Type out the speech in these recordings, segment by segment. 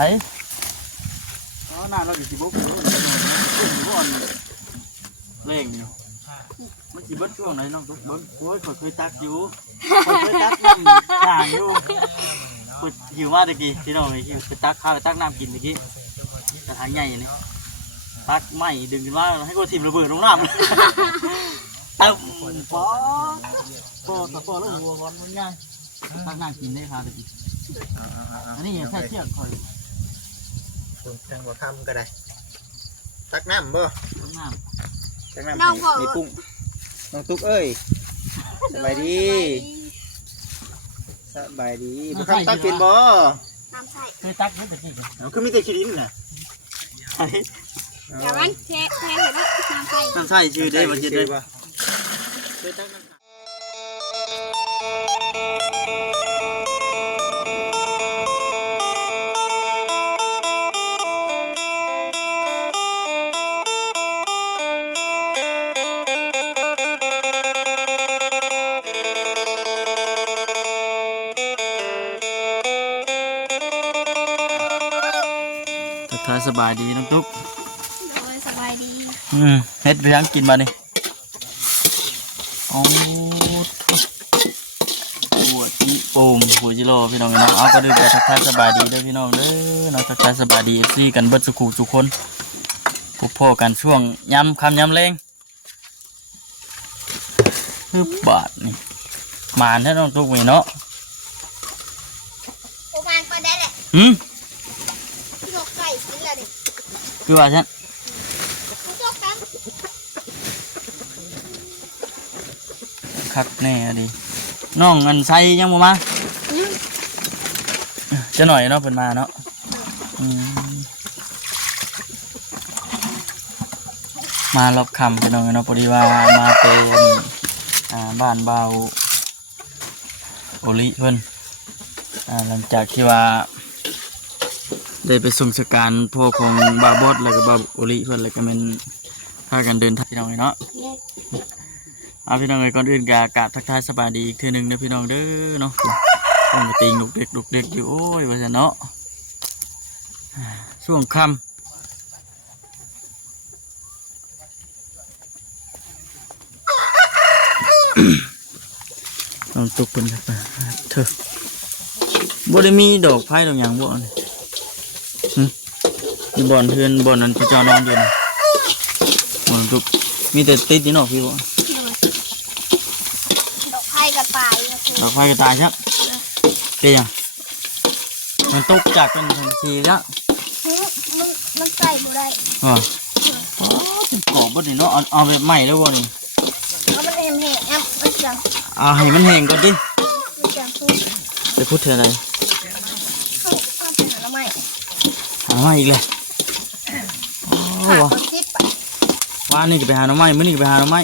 ไผ่หน้าเราอยู่ที่บุกเล่งอยู่มันจีบช่วงไหนน้องตุ๊กเบิ้งโอ้ยเคยตักอยู่เคยตักน้ำห่างอยู่หิวมากตะกี้ที่น้องเลยหิวไปตักข้าวตักน้ำกินตะกี้กระถางใหญ่นี่ตักไม่ดึงขึ้นมาให้กูถิ่มระเบิดลงน้ำเอ้าพอแล้วหัววันมันง่ายตักน้ำกินได้ค่ะตะกี้อันนี้แค่เที่ยงคอยจังบ่ทำก็ได้ตักน้ำบ่ตักน้ำมีกุ้งน้องตุ๊กเอ้ยสบายดีบ่ทำตักเป็นบ่น้ำใส่คือตักนี่ตะกี้เอาคือมีแต่ขี้ดินน่ะแต่วันแค่เห็นว่าน้ำใส่ชื่อได้มันจะได้ป่ะสบายดีน้องตุ๊กสบายดีเฮ็ดไปยังกินมานี่อ๋อหัวจีปูมหัวจิโร่พี่น้องนะเอาก็ดูแต่ทักทายสบายดีเด้อพี่น้องเด้อน้องทักทายสบายดีFCกันเบิดสุขุทุกคนพบพ่อกันช่วงย้ำคำย้ำแรงคือบาทนี่มาแท้น้องตุ๊กนี่เนาะโอ้มันไปได้แหละนกไก่กินแล้วดิคือว่าฉันคักแน่ดิน้องอันไซยังบ่มาจะหน่อยเนาะเพิ่นมาเนาะมารอบค่ำพี่น้องเนาะพอดีว่ามาเป็นบ้านเบาโอลิเพิ่นหลังจากที่ว่าได้ไปส่งสการพ่อของบาบอสแล้วก็บาโอลิเพื่อนแล้วก็เป็นพากันเดินทางพี่น้องเนาะเอาพี่น้องเลยก่อนอื่นกะทักทายสบายดีอีกทีหนึ่งนะพี่น้องเด้อเนาะต้องไปตีงดุกเด็กอยู่โอ้ยว่าจะเนาะช่วงค่ำต้องตุกเป็นครับเธอบ่ได้มีดอกไผ่ดอกหยังบ่มีบ่อนเพื่อนบ่อนนั้นพระเจ้านอนอยู่นะบ่อนทุกมีแต่ติดนี่เนาะพี่บ่ดอกไผ่กระต่ายดอกไผ่กระต่ายใช่เกี่ยมันตกจากกันทันทีแล้วมันใส่บ่ได้อ๋อกรอบบ่นี่เนาะเอาแบบใหม่แล้วบ่นี่เอามันแห้งมันจังให้มันแห้งก่อนดิจะพูดถึงอะไรหาไม้อีกเลยว่านี่ก็ไปหาหน่อไม้มื้อนี้ก็ไปหาหน่อไม้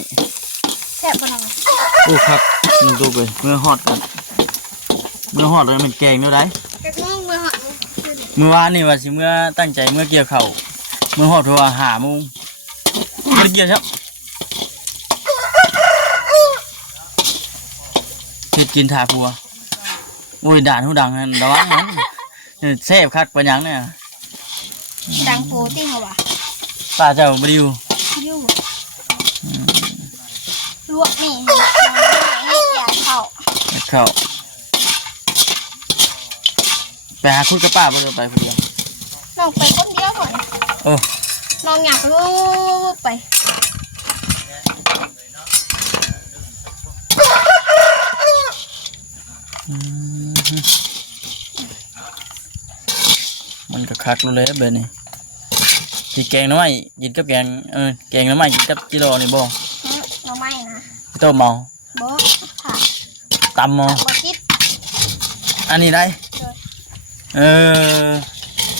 แซ่บบ่ล่ะโอ้ครับนึกดูเลยเมื่อฮอดเลยมันแกงเท่าไรเมื่อวานนี่ว่าสิเมื่อตั้งใจเมื่อเกี่ยวเข่าเมื่อฮอดโทรหาโมงไม่ได้เกี่ยวครับเฮ็ดกินถาพัวโอ้ยด่านหูดังนั่นระวังนะเซฟคักปัญญังเนี่ยดังโปตี้เหรอวะป้าเจ้าไม่ได้อยู่ลวกนี่อยากเข้าไปหาคุณกับป้าบ่ไปคนเดียวน้องไปคนเดียวก่อนน้องอยากรู้ไปมันก็คักรู้เลยแบบนี้กินแกงน้ำไม้กินกับแกงแกงน้ำไม้กินกับจิโร่นี่บ่น้ำไม้นะต้มเมาบ่ค่ะตำเมาอันนี้ได้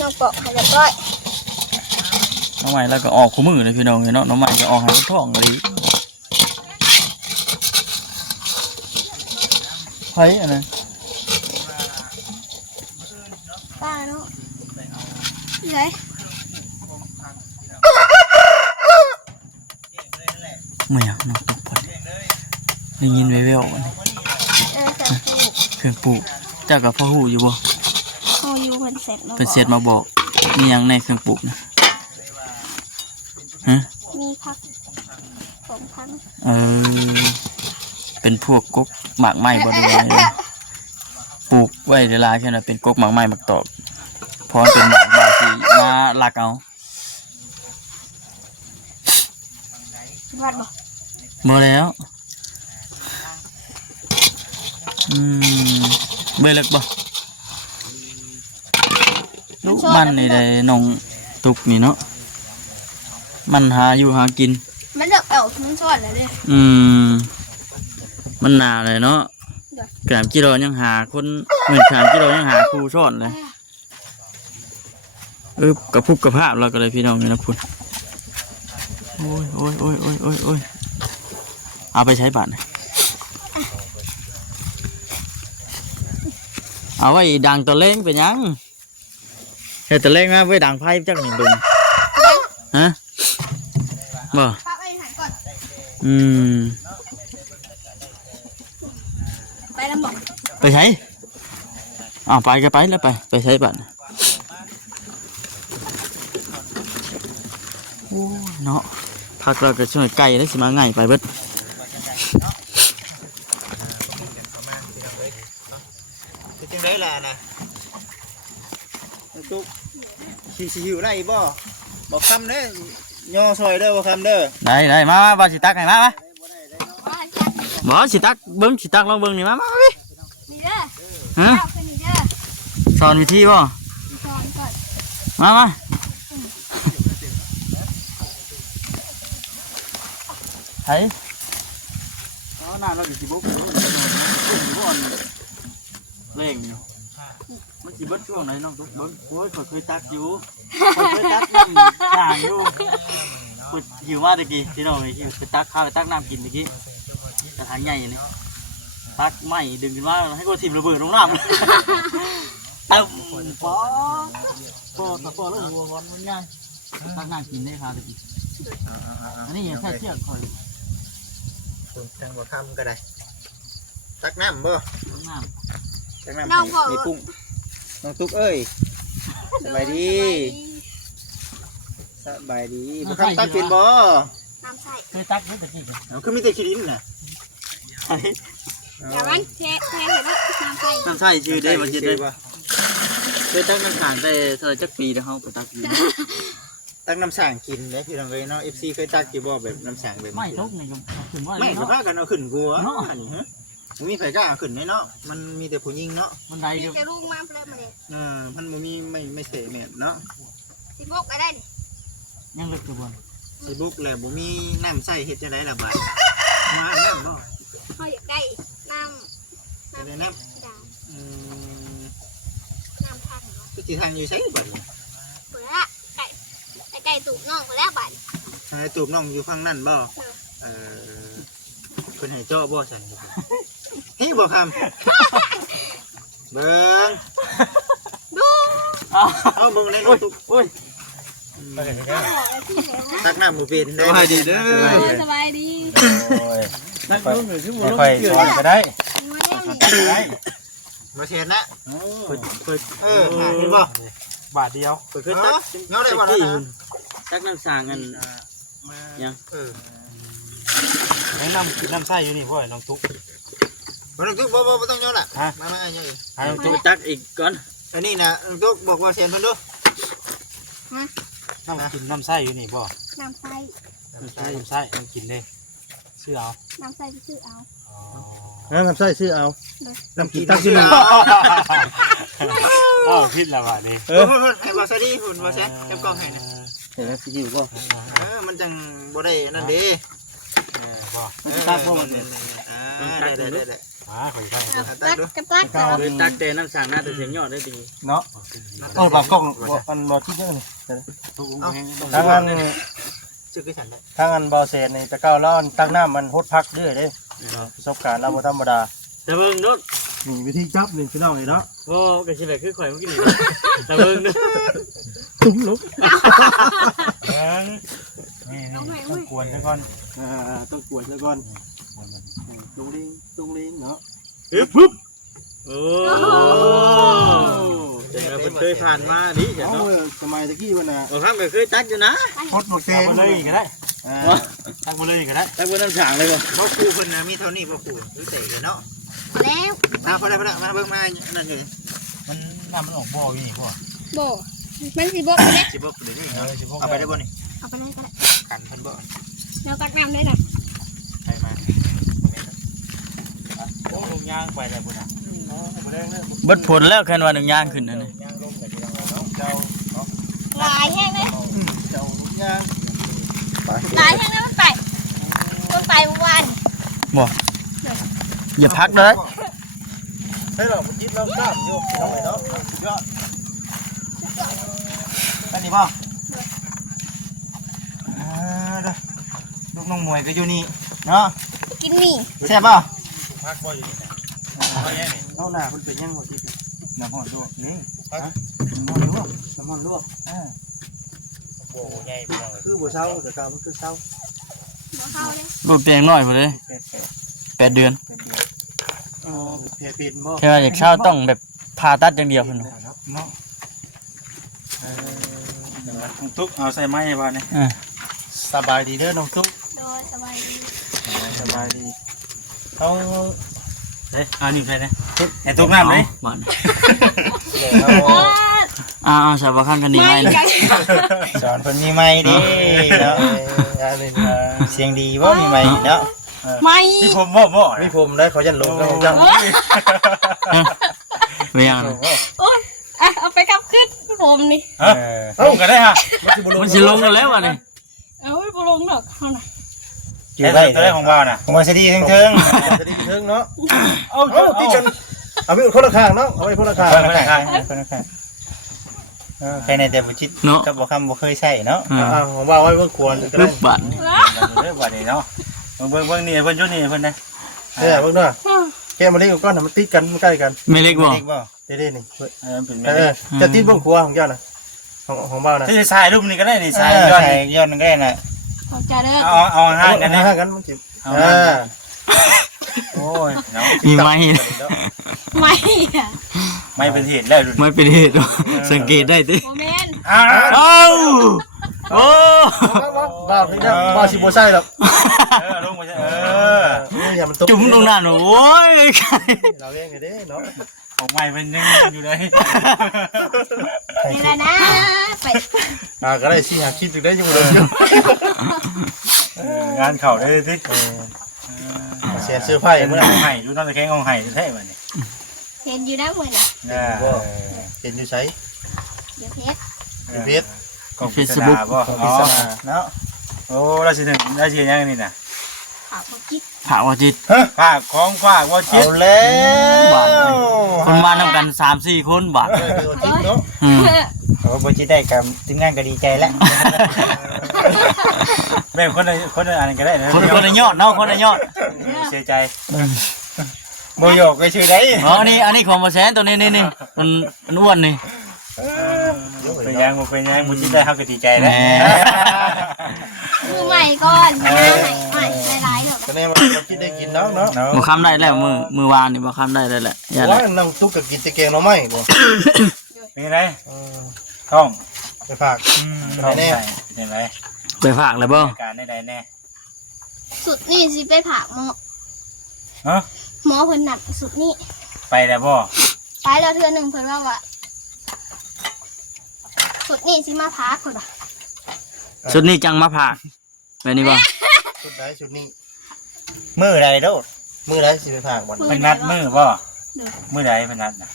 น้องเปาะให้เรียบร้อยน้ำไม้แล้วก็ออกคู่มือเลยพี่น้องเนาะน้ำไม้ก็ออกให้ท้องเลยเฮ้ยอันนั้นป้าเนาะไหนไม่อยากนอนตุกพอดได้ยินเวลวันนี้เครื่องปลูกเจ้ากับพ่อหูอยู่บ่หู อยู่เพิ่นเสร็จมา เพิ่นเสร็จมาบอกมีหยังในเครื่องปรุงนะฮะ มีพัก2 ครั้ง เป็นพวกกกหมากไม้บ่ได้ไว้เลยปลูกไว้เวลาแค่นั้นเป็นกกหมากไม้หมากตอกเพราะมันเป็นหมากบาสิมาลักเอา วัดบ่ บ่แล้วเบิ่งเลิกบ่ลูกมันนี่ได้น้องตุกนี่เนาะมันหาอยู่หากิน มันเลิกเอามันสอนแล้วเด้ มันหนาเลยเนาะแกมกิโลยังหาคนเหมือน3กิโลยังหาครูสอนเลยกระพุบกระพาบเราก็เลยพี่น้องนี่นะคุณโอ้ยเอาไปใช้บัตรเอาไว้ดังตะเล้งเป็นยังเฮ้ยตะเล้งนะไว้ดังไพ่จักหนึ่งดุงฮะบ่ ป้าไปหันก่อนไปลำบอก ไปใช้ไปก็ไปแล้วไปใช้บัตรโอ้เนาะพักเราก็ช่วยไก่ได้สิมาง่ายไปเบิด เป็นจังไดล่ะนะน้องตุ๊กสิหิวได้บ่บอกคำเด้อย่อซอยเด้อบอกคำเด้อ ได้มาบาสิตักให้มาบ่สิตักเบิ้งสิตักลองเบิ้งนี่มาพี่ นี่เด้อ ฮะ เอาขึ้นนี่เด้อ สอนวิธีบ่ สอนก่อน มาไห้เอาหน้าเราสิบุกเล่งอยู่มันสิเบิดช่วงไหนน้องตุ๊กเบิ้งโอ้ยเคยตักอยู่เคยตักน้ำห่างอยู่หิวมากตะกี้ที่น้องหิวไปตักข้าวไปตักน้ำกินตะกี้กระถางใหญ่นี่ตักไม้ดึงขึ้นมาให้กูทิ่มระเบิดลงน้ำตึ้มปอตะปอแล้วหัวบอลมันง่ายตักน้ำกินได้ค่ะตะกี้อันนี้ยังแค่เชือกคอย คุณจังบอกคำก็ได้ตักน้ำบ่ ตักน้ ตักน้ำให้ปุ้งน้องตุ๊กเอ้ยสบายดีบอกคำตักเป็นบ่ น้ำใส่ ำเคยตักไหมตะกี้ เอาคือมีแต่ขี้ดินน่ะ อย่ามันเทเห็นแล้วน้ำใส่ น้ำใช่ชื่อได้มาเจ็ดได้ บ่ เคยตักน้ำขางได้เท่าจักปีแล้วเขาไปตักอยู่ ตักน้ำสางกินได้พี่น้องเอ้ยเนาะ FC เคยตักกี่บ่แบบน้ำสางแบบ ไม่ทุกนี่ก็ถึงว่า ไม่ เนาะ พากันเอาขึ้นกลัวอันนี้ฮะมันมีไผกล้าเอาขึ้นไหมเนาะมันมีแต่ผู้หญิงเนาะ มันได้ มี ก็ แต่ลูกมาเปล่ามาเลย มันบ่มีไม่เสแม่นเนาะ 16ก็ได้นี่ ยังลึกอยู่บน สิบุกแล้วบ่มีน้ำใส่เฮ็ดจังได๋ล่ะบาดมาน้ำบ่ เขาอยากได้น้ ได้น้ำ ำด่าง อืม น้ำพังเนาะ คือสิทางอยู่ไสบัดนี้ เปิดละไก่ตูบน้องไปแล้วบัด ทางไอ้ตูบน้องอยู่ฝั่งนั้นบ่เออเพิ่นให้เจาะบ่ซั่นนี่บ่คำเบิ่ง ดู เอาเบิ่งเลยน้องตุ๊ก โอ้ย บอกแล้วที่ไหนวะ ตักน้ำบ่เป็นได้ดีเด้อ สบายดี นักลงหรือสิบ่ลง ค่อยสอนก็ได้ มาแล้วนี่ บ่เสียนะเห็นบ่ บาทเดียว เปิดขึ้นตักเงาได้บ่ล่ะ ตักน้ำสางกันยัง ยังน้ำไส้อยู่นี่พ่อน้องตุ๊ก บ่ต้องทุกบ่ต้องเงาล่ะมาอันนี้ ให้น้อง ตั ตุ๊ ว ก ตักอีกก่อน อันนี้นะทุกบอกว่าเสียนเพิ่นดู กินน้ำไส้อยู่นี่พ่อ น้ำใส่ น้ำไส้ต้องกินได้ซื้อเอา น้ำใส่ไปซื้อเอา น้ำไส้ซื้อเอา น้ำกินตักสิ อ๋อพิษแล้วว่ะนี่ เให้บ่ซะดีหุ่นบ่แซ่เก็บกล้องให้นะ เห็นแล้วสิหิวบ่ มันจังบ่ได้นั่นเด้ พ่อ มันตักบ่มัน ได้ มาข่อยใช่ ตักดู กับตัก คือตักแต่น้ำสางน่าจะเสียงยอดได้ดี เนาะปากกล้องมันบ่คิดยังนี่ ทุกองค์แห้ง ทางอัน ชื่อคือฉันได้ ทางอันบ่เซนนี่ตะเก้าแล้วตั้งน้ำมันฮดพักเรื่อยเด้ประสบการณ์เราบ่ธรรมดา แต่เบิ่งนู้น นี่วิธีจับนี่พี่น้องนี่เนาะ โอ้กระชิบแบบคือข่อยเมื่อกี้นี่แต่เบิ่งนู้น ตุ้มลุกนี่ต้องกวนซะก่อนต้องกวนซะก่อนลงลิงเนาะ โอ้แต่ละ มันเคยผ่านมาดิเดี๋ยว เอา เนาะ สมัยตะกี้มันน่ะ เอาครับก็เคยตักอยู่นะ พดหมดเกมเลยก็ได้ตักมาเลยก็ได้ ตักบนน้ำฉางเลยบ่เพราะครูเพิ่นน่ะมีเท่านี้บ่ครูรู้สึกเลยเนาะ แล้ว พอได้มาเบิ่งมานั่นอยู่ มันน้ำมันออกบ่ออยู่นี่พ่อ โบมันสิบอกไปเลย สิบ่หรือนี่เนาะเอาไปได้บ่นี่ เอาไปเลยก็ได้ กันเพิ่นบ่ เราตักน้ำได้นะ ใครมา โอ้ลงยางไปได้บ่น่ะบ่ได้เลย เบิดผลแล้วคันว่าหนึ่งย่างขึ้นนั่นนี่ ยางลงไปที่เราเนาะเจ้า ลายแห้งเลย เจ้าลงยาง ลายแห้งเลยมันไปเมื่อวาน บ่อย่าพักเลย ให้เราไปยึดเรากล้ามอยู่ทำไมเนาะสุดยอด อันนี้บ่ลูกน้องมวยก็อยู่นี่เนาะ กินหมี่ แซ่บบ่ พักบ่อยู่นี่เอาแย่นี่เอาหน้าคุณเป็นยังบ่ที่ น้ำฮ้อนลวกนี่ พัก น้ำฮ้อนลวกน้ำฮ้อนลวก บ่ใหญ่พี่น้องคือบ่เช้าแต่กามันคือเช้า บ่เข้าเลย ลูกเตียงน้อยพุ่นเลย8 เดือน อ๋อเพจเป็นบ่ แค่ว่าอยากเช้าต้องแบบผ่าตัดอย่างเดียวพุ่น เนาะน้องตุ๊กเอาใส่ไม้บ้านนี่ สบายดีเด้อน้องตุ๊ก โดยสบายดี สบายดีเขา เฮ้ยเอานี่ใส่นะไอ้ตุ๊กน้ำเลย บ้าน เขา สาวคันกันดีไหม ไม่กัน สอนเพิ่นมีไม้ดิเนาะเสียงดีบ่มีไม้เนาะ ไม่ มีผมบ่ มีผมได้เขายันลงแล้วจัง เวียงนะ โอ้ยเอาไปกับขึ้นผมนี่ ลงกันได้ฮะ มันสิลงแล้วว่ะนี่ เอาไว้บ่ลงดอกเท่าน่ะ อยู่ได้ตัวได้ของบ่าวน่ะผมว่าสิดีเทิง จะได้เทิงเนาะ ๆเอา เอาที่กันเอาไปคนละข้างเนาะเอาไปคนละข้าง เพิ่นข้างเพิ่นข้างใครในแต่บ่จิตกับบ่คำบ่เคยใช้เนาะ ของว่าไว้เพื่อควรก็ ลู ได้ กบัตร เด้อบัดนี้เนาะเบิ่งนี่เพิ่นอยู่นี่เพิ่นนะ เนี่ยเพิ่งเนาะแกมาเล่นกับก้อนมันติดกันมันใกล้กัน ไม่เล็กบ่ เด็กบ่ เด้ๆนี่ เป็น จะติดบ้งครัวของเจ้าน่ะของบ้านน่ะ ที่ใส่รูปนี้ก็ได้นี่ใส่ย้อนก็ได้น่ะ ขอบใจเด้อ เอาห่างกันนะ ห่างกันมันจิบ โอ้ยเนาะ มีไหม ไม่อะ ไม่เป็นเหตุแล้ว ไม่เป็นเหตุหรอกสังเกตได้ติ โมเมนต์ อ้าว เอ้าโอ้ บ้าพี่นะบ้าสิบ่ใช่หรอก ลงมาใช่ อย่ามันตก จุ่มตรงนั้นโอ้ย เราเองเด้เนาะ ของใหม่เป็นยังอยู่เลย นี่แหละนะไป ก็ได้สิหาคิดถึงได้ยังบ่ได้อยู่ งานเข่าได้สิ เสียเสื้อผ้า เห็น เมื่อ ไห้ดูน้ำตะแคงของไห้แท้แบบนี้ เห็นอยู่นะเหมือนน่ะ เห็นอยู่ใช้ เดี๋ยวเพชร เพชร ของพิศดาบ่อ๋อเนาะโอ้ราศีหนึ่งราศียังนี่น่ะ ขาวเขาคิด ถามว่าจิต ฝากของฝากว่าชิด เอาแล้ว คนมาทำกัน3-4 คนบาท ทิปเนาะ โอ้บ่ชิดได้กับทีมงานก็ดีใจแล้วแม่คนอันก็ได้นะ คนละยอดเนาะคนละยอด เสียใจโมโยกก็ชื่อได้ อ๋ออันนี้ของมาแสนตัวนี้นี่มันอ้วนนี่ เป็นยังบ่ชิดได้เฮาก็ดีใจแล้ว มือใหม่ก่อนนะใหม่หลายๆแบบ ตอนนี้มันคิดได้กินเนาะเนาะ บ่คำได้แล้วมือวานนี่บ่คำได้แล้วแหละอย่า ว่า ละ นั่งตุ๊กกับกินตะเกียงเราไม่บ่ เป็นไงท้อง ไปฝาก ท้องใส่เห็นไหม ไปฝากเลยบ่ การได้แน่ สุดนี่สิไปผ่าหมอ ฮะ หมอเพิ่นหนักสุดนี่ ไปแล้วบ่ ไปแล้วเทื่อหนึ่งเพิ่นว่าสุดนี่สิมาพักเพิ่นว่า ชุดนี้จังมาผากแบบนี้บ่ ชุดไหนชุดนี้ มือใดโดด มือไหนสิไปฝากบ่ เป็นนัดมือบ่มือใดเป็นนัดน่ะ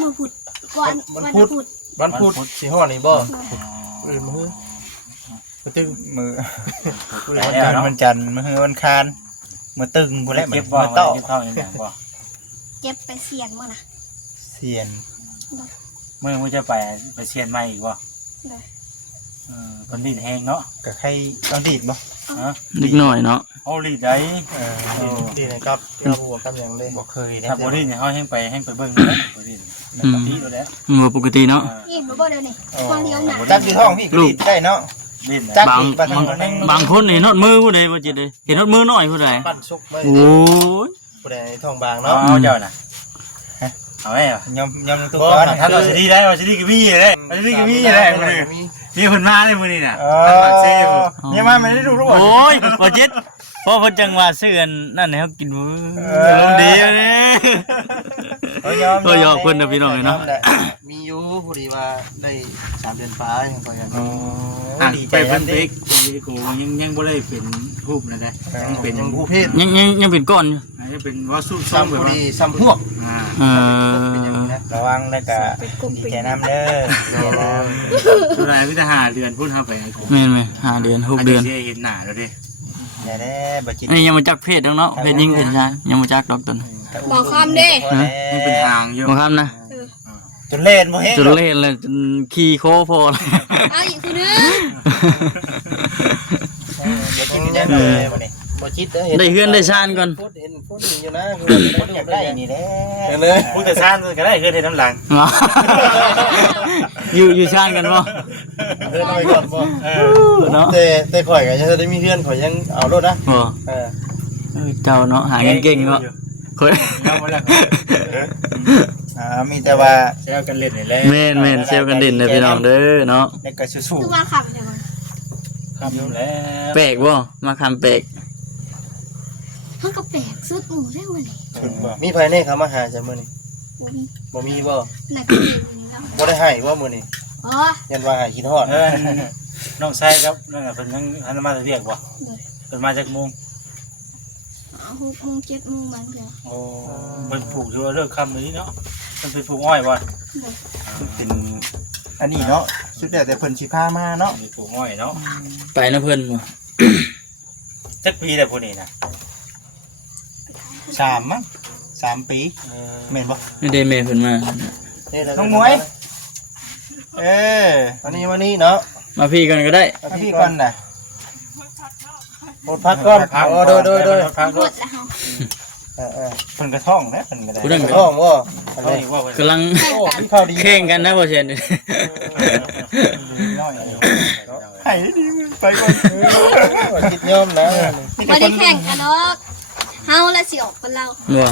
มือพุดวันพุด วันพุธสิฮอดนี่บ่อื่นมื้อมาตึง มือ วันจันทร์มื้อวันคานมาตึงพุ่นแหละ เก็บบ่ มาต่อ เก็บท้องอย่างบ่ เจ็บไปเสียนมื้อน่ะ เสียน มือมึงจะไปเชียนใหม่อีกบ่คนดินแห้งเนาะ ก็ใครต้องดีดบ่ นิดหน่อยเนาะ เอาลีดได้ ดีนะครับที่เราบอกกันอย่างเลย บ่เคยถ้าบ่ดินเนี่ยเฮาแห้งไปเบิ่งแล้วบ่ดินปกติแล้ว มือปกติเนาะ กินบ่เดี๋ยวนี้คนเดียวหนัก จับที่ท้องพี่ก็ดีดได้เนาะ ดิน บางคนนี่นอดมือผู้ใดบ่จิตเลยเห็นนอดมือน้อยผู้ใด ปั้นซุกไม่ โอ้ย ผู้ใดท้องบาง เนาะ เนาะ เจ้าน่ะ เอาไว้ ยอมตุ๊ก บ่ ก่อน ถ้าเราสิดีได้เราสิดีก็มีได้เราสิดีก็มีได้มื้อนี้มีเพิ่นมาได้มื้อนี้น่ะ เนี่ยมาไม่ได้ดูรู้บ่ โอ้ยบ่จิตเพราะเพิ่นจังว่าซื้ออันนั่นให้เฮากินมื้อลมดีเด้ก็ยอกเพิ่นน่ะพี่น้องเนาะ มีอยู่พอดีว่าได้3 เดือนปลายก็ยัง ดีใจ ไป กั เพิ่ น น ดิ เป๊กกูยังบ่ได้เป็นรูปนั่นได้ยังเป็น ยังผู้เพศ ยังเป็นก้อนอยู่ยังเป็นว่าสู้ซ้อม ซ้ำ แบบ พอ ว่า ดีซ้ำพวก เป็นอย่างนี้นะ ระวังแล้วก็ดีใจน้ำเด้อดีใจน้ สุดท้ายพี่จะหาเดือนพูดเฮาไป แม่นไหม5 เดือน 6 เดือน เดือนเห็นหน้าแล้วดิ ำอย่าได้บ่จิต นี่ยังมาจักเพศเนาะเพศยิงเพศชายยังมาจักดอกตน บอกความเด้ ยังเป็นทางอยู่ บ่ครับนะ จนเล่นบ่เห็น จนเล่นเลยจนขี่โคพอเลย เอาอีกคือนึง บ่จิตได้เลยบ่นี่ บ่จิต ได้เฮือนได้ชานก่อน พูดเห็นพูดอยู่นะ คนอยากได้นี่แหละ เลย พูดแต่ซ่านก็ได้เกินเห็นน้ำหลัง อยู่ชานกันบ่ เดินไปก่อนบ่ เนาะ แต่ข่อยก็จะได้มีเพื่อนข่อยยังเอารถนะ บ่ เออ เจ้าเนาะหาเงินเก่งเนาะค่อย มีแต่ว่า แซวกันเล่นนี่แหละ แม่นเซลกันเด่นเลยพี่น้องเด้อเนาะ แล้วก็สู้ คือว่าขับเนี่ยมัน คำนู้นแล้ว แปลกบ่มาคำแปลก เขาก็แปลกสุดหมูได้วันนี้ มีภายในเขามาหาจังมื้อนี้ บุญ บ่มีบ่ หนักเกินนี้แล้ว บ่ได้ให้บ่มื้อนี้ อ๋อ ยันว่าหาคิดฮอด น้องชายครับนั่นน่ะเพิ่นยังหันมาเรียกบ่เพิ่นมาจากมุง 6 โมง 7 โมงมันเดียว โอ้เพิ่นปลูกอยู่เลิกค่ำนี้เนาะเพิ่นไปปลูกอ้อยบ่ เป็นอันนี้เนาะสุดแต่เพิ่นสิพามาเนาะ ปลูกอ้อยเนาะ ไปนะเพิ่นบ่ จักปีแล้วพวกนี้น่ะ 3มั้ง3 ปีแม่นบ่ นี่ได้แม่เพิ่นมา น้องหมวยวันนี้เนาะ มาพี่กันก็ได้ พี่ก่อนน่ะ หมดพักก่อนโดย พัก หม ด้วย ดแล้ว เพิ่นกระท่องนะเพิ่นก็ได้ ผู้นั้นก็ ท้องบ่ เขาอีกว่าเพิ่น กำลัง โอ้พี่ข้าวดี แข่งกันนะบ่เช่น ให้ดีไปก่อน คิดย่อมนะ บ่ได้แข่งกันดอกเฮาละสิออกคนเรา บ่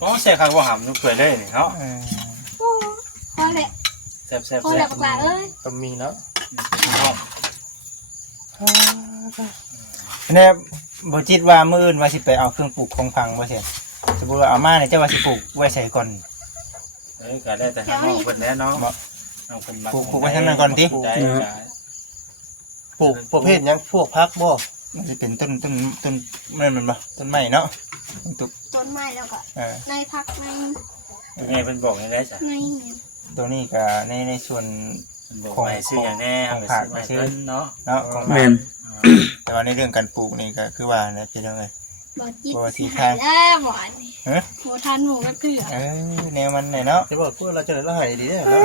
บ่ใช่ครั้งบ่หำทุกเผยเลยนี่เนาะ โอ้พอแหละ แซ่บๆ พอแล้วบักหลาเอ้ย ก็มีเนาะ เนี่ยบ่จิตว่ามื้ออื่นว่าสิไปเอาเครื่องปลูกของพังบ่เสียสมมุติว่าเอามาเนี่ยจะว่าสิปลูกไว้ใส่ก่อน ก็ได้แต่ทางน้องเพิ่นแน่เนาะน้องเพิ่นมา ปลูกไว้ทางนั้นก่อนติ ได้ ปลูกประเภทยังพวกพักบ่ มันสิเป็นต้นมันบ่ต้นไม้เนาะตุก ต้นไม้แล้วก็ในพักใน ยังไงเพิ่นบอกได้จ้ะ ใน ตัวนี้ก็ในส่วน เพิ่นบอกไปซื้อหยังแน่เอาไปซื้อเพิ่นเนาะ เนาะของ แม่น แต่ว่าในเรื่องการปลูกนี่ก็คือว่าเนี่ยเป็นยังไง บ่จิตสิหายแล้วบ่อันนี้ ฮะ โหทันหมูก็คือ แนวมันเนาะ จะบอกพวกเราจะได้ให้ดีเนาะ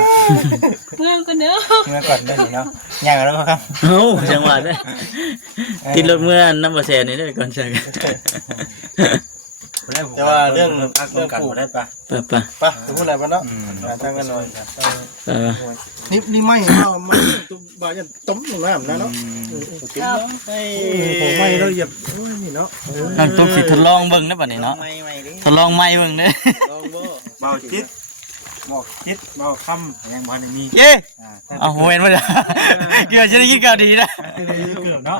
เมื่อกันเด้อ เมื่อก่อนเรื่องนี้เนาะย่างแล้วครับ เอ้าจังหวัดเด้อติดรถเมื่อน้ำบ่แซ่นี่เด้อก่อนใช่กัน แต่ว่าเรื่อง พักกันบ่ได้ปะ ไป ไปถึงคนไหนบ้างเนาะทางกันหน่อย นี่ไม่เอาไม่ตุ้มบายันต้มลงน้ำนะเนาะผมไม่เราเหยียบนี่เนาะ นั่นตุ๊กสิทดลองเบิ่งได้อบัดนี้เนาะ ไม่ดิ ทดลองไม้เบิ่งเด้อ ลองบ่ เบาจิตเบาค่ำยังบ่ได้มี เย้เอาเว้นมาจ้ะเกือบจะได้กินข้าวดีนะ เกือบเนาะ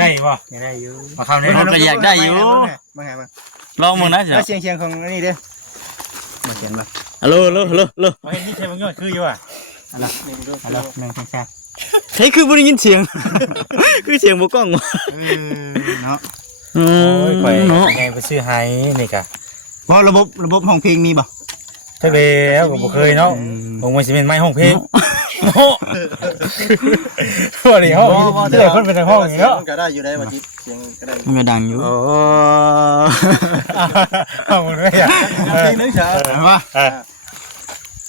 ได้บ่ ได้อยู่ มาเข้าใน มันก็อยากได้อยู่ มาไงมา ลองมึงนะจ๊ะ เชียงของนี่เด้อมาเขียนบ่ ฮัลโหลฮัลโหลฮัลโหลฮัลโหล เฮ้ยนี่ใช่มันก็คืออยู่อ่ะ ฮัลโหล1 2 3 เฮ้ยคือบ่ได้ยินเสียง คือเสียงบ่กล้องวะ เนาะ อื โอ้ยไป เนาะ ไงไปซื้อไฮนี่กะ ว่าระบบห้องเพลงมีบ่ ถ้าไปแล้วผมเคยเนาะผมมันสิเป็นไม้ห้องเพลงพอดีห้องที่เราเพิ่นเป็นห้องอย่างเนาะ ก็ได้อยู่ได้มาจิตเสียงก็ได้ มันก็ดังอยู่ โอ้ ห้องมันไม่อยาก เพลงนึกช้า ว่า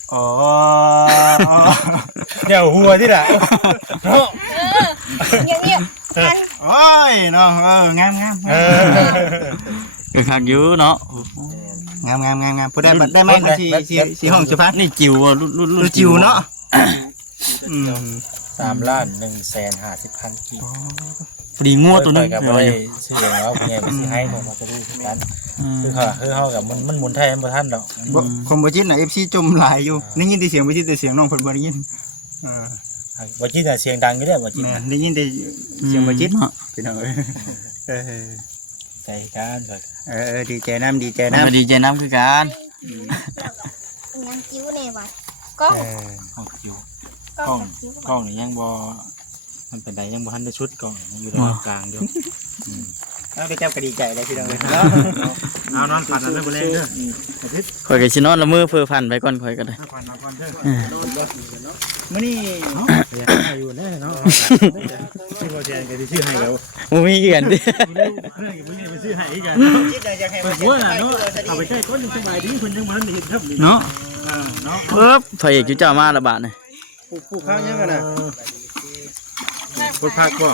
โอ้ เดี๋ยวหัวที่ละเนาะ เงียบๆกัน โอ้ยเนาะงาม ก็คักอยู่เนาะ งามผู้ได้บัดได้ไหมสีห้องสุพรรณ นี่จิ๋วอ่ะรุ่น ดูจิ๋วเนาะ 3,150,000 กีบ พอดีงัวตัวนึง กับ ไป บ่ ว่า ได้ อยู่ ซื้อหยังแล้วผู้ใหญ่ไปซื้อให้ผมก็จะดูคือกันคือเฮากับมันหมุนไทยมันบ่ทันดอก บ่คอมบ่จิตน่ะ FC จมหลายอยู่ได้ยินแต่เสียงบ่จิตแต่เสียงน้องเพิ่นบ่ได้ยินบ่จิตน่ะเสียงดังอยู่เด้อบ่จิต แม่ได้ยินแต่เสียงบ่จิต เนาะ พี่น้องเอ้ยเออ ใจกันก็ ดีใจน้ำดีใจ มัน น้ำ ก็ดีใจน้ำคือกัน ยังกิ้วเนี่ยว่ะกล้อง ห้องคิว กล้องกิ้ว กล้องนี่ยังบ่มันเป็นไดยังบ่ทันได้ชุดกล้องยังอยู่ระดับกลางอยู่ เอาไปจับก็ดีใจเลยพี่น้องเอ้ยเนาะ เอานอนฝันอันนั้นบ่แรงเด้อ ข่อยก็สินอนละมือเพื่อพันไปก่อนข่อยก็ได้ ฝันเอาก่อนเด้อ มื้อนี้ อยากให้อยู่แน่เนาะที่บ่แทนก็สิซื้อให้แล้ว บ่มีเกันดิ เรื่องบ่มีไปซื้อให้อีกกัน จิตน่ะอยากให้ เปิดหัวน่ะเนาะเอาไปใช้ก้นสบายดีเพิ่นยังบ่ทันได้เฮ็ดครับนี่ เนาะ เนาะ ปึ๊บพระเอกจุเจ้ามาละบาทนี่ ปลูกข้าวยังกันน่ะ พูดพักบ่